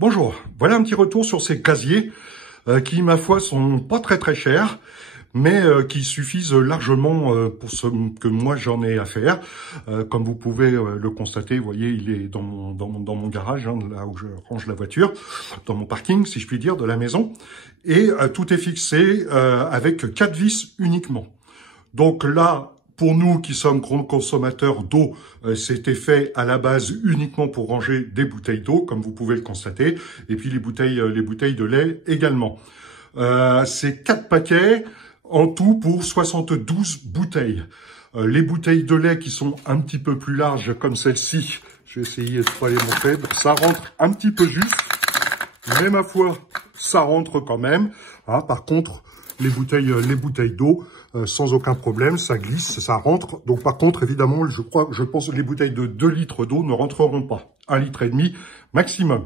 Bonjour, voilà un petit retour sur ces casiers qui, ma foi, sont pas très chers, mais qui suffisent largement pour ce que moi j'en ai à faire. Comme vous pouvez le constater, vous voyez, il est dans mon garage, hein, là où je range la voiture, dans mon parking, si je puis dire, de la maison. Et tout est fixé avec 4 vis uniquement. Donc là, pour nous qui sommes grands consommateurs d'eau, c'était fait à la base uniquement pour ranger des bouteilles d'eau, comme vous pouvez le constater, et puis les bouteilles de lait également. C'est 4 paquets en tout pour 72 bouteilles. Les bouteilles de lait qui sont un petit peu plus larges, comme celle-ci, je vais essayer de pas les montrer, ça rentre un petit peu juste, mais ma foi, ça rentre quand même. Ah, par contre, les bouteilles d'eau, sans aucun problème, ça glisse, ça rentre. Donc par contre, évidemment, je pense que les bouteilles de 2 litres d'eau ne rentreront pas. 1,5 litre maximum.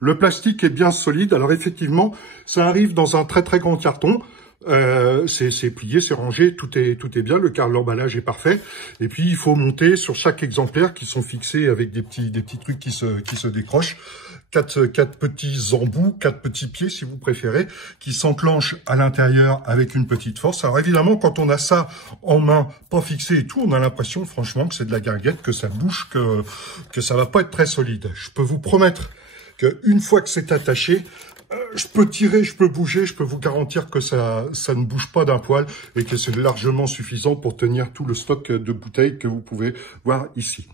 Le plastique est bien solide. Alors effectivement, ça arrive dans un très grand carton. C'est plié, c'est rangé, tout est bien, l'emballage est parfait. Et puis il faut monter sur chaque exemplaire qui sont fixés avec des petits trucs qui se décrochent. 4 petits embouts, 4 petits pieds si vous préférez, qui s'enclenchent à l'intérieur avec une petite force. Alors évidemment, quand on a ça en main, pas fixé et tout, on a l'impression franchement que c'est de la guinguette, que ça bouge, que ça va pas être très solide. Je peux vous promettre qu'une fois que c'est attaché, je peux tirer, je peux bouger, je peux vous garantir que ça ne bouge pas d'un poil et que c'est largement suffisant pour tenir tout le stock de bouteilles que vous pouvez voir ici.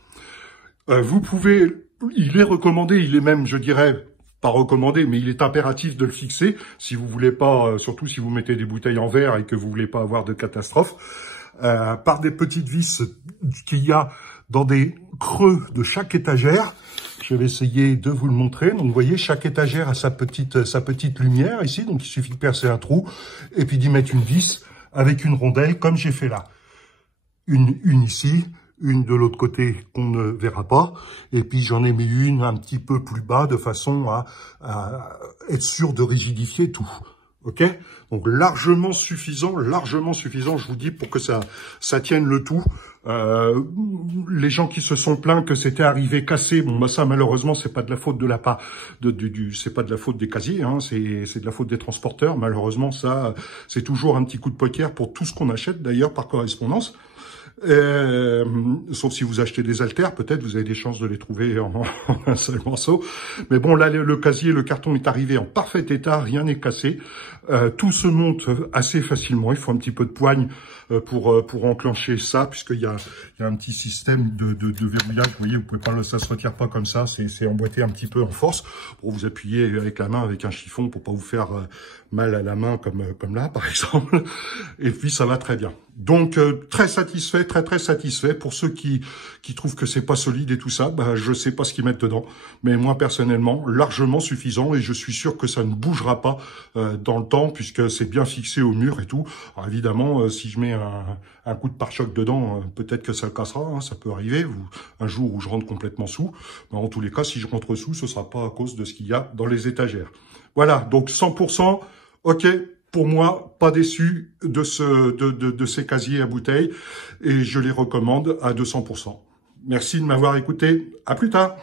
Il est recommandé, il est même, je dirais, pas recommandé, mais il est impératif de le fixer si vous voulez pas, surtout si vous mettez des bouteilles en verre et que vous voulez pas avoir de catastrophe, par des petites vis qu'il y a dans des creux de chaque étagère. Je vais essayer de vous le montrer. Donc, vous voyez, chaque étagère a sa petite lumière ici. Donc, il suffit de percer un trou et puis d'y mettre une vis avec une rondelle, comme j'ai fait là. Une ici, une de l'autre côté qu'on ne verra pas. Et puis, j'en ai mis une un petit peu plus bas de façon à être sûr de rigidifier tout. Ok? Donc, largement suffisant, je vous dis, pour que ça tienne le tout. Les gens qui se sont plaints que c'était arrivé cassé, bon bah ça malheureusement c'est pas de la faute de la part c'est pas de la faute des casiers, hein, c'est de la faute des transporteurs. Malheureusement ça c'est toujours un petit coup de poker pour tout ce qu'on achète d'ailleurs par correspondance. Sauf si vous achetez des haltères, peut-être vous avez des chances de les trouver en un seul morceau. Mais bon, là, le casier, le carton est arrivé en parfait état, rien n'est cassé. Tout se monte assez facilement. Il faut un petit peu de poigne pour enclencher ça, puisqu'il y a un petit système de verrouillage. Vous voyez, vous pouvez pas, ça se retire pas comme ça. C'est emboîté un petit peu en force pour vous appuyer avec la main, avec un chiffon, pour pas vous faire mal à la main comme là, par exemple. Et puis ça va très bien. Donc très satisfait, très satisfait. Pour ceux qui trouvent que c'est pas solide et tout ça, bah je sais pas ce qu'ils mettent dedans, mais moi personnellement largement suffisant et je suis sûr que ça ne bougera pas dans le temps puisque c'est bien fixé au mur et tout. Alors évidemment, si je mets un coup de pare-choc dedans, peut-être que ça le cassera, hein, ça peut arriver. Un jour où je rentre complètement sous, mais en tous les cas, si je rentre sous, ce sera pas à cause de ce qu'il y a dans les étagères. Voilà, donc 100%, ok. Pour moi, pas déçu de ces casiers à bouteilles et je les recommande à 200%. Merci de m'avoir écouté. À plus tard.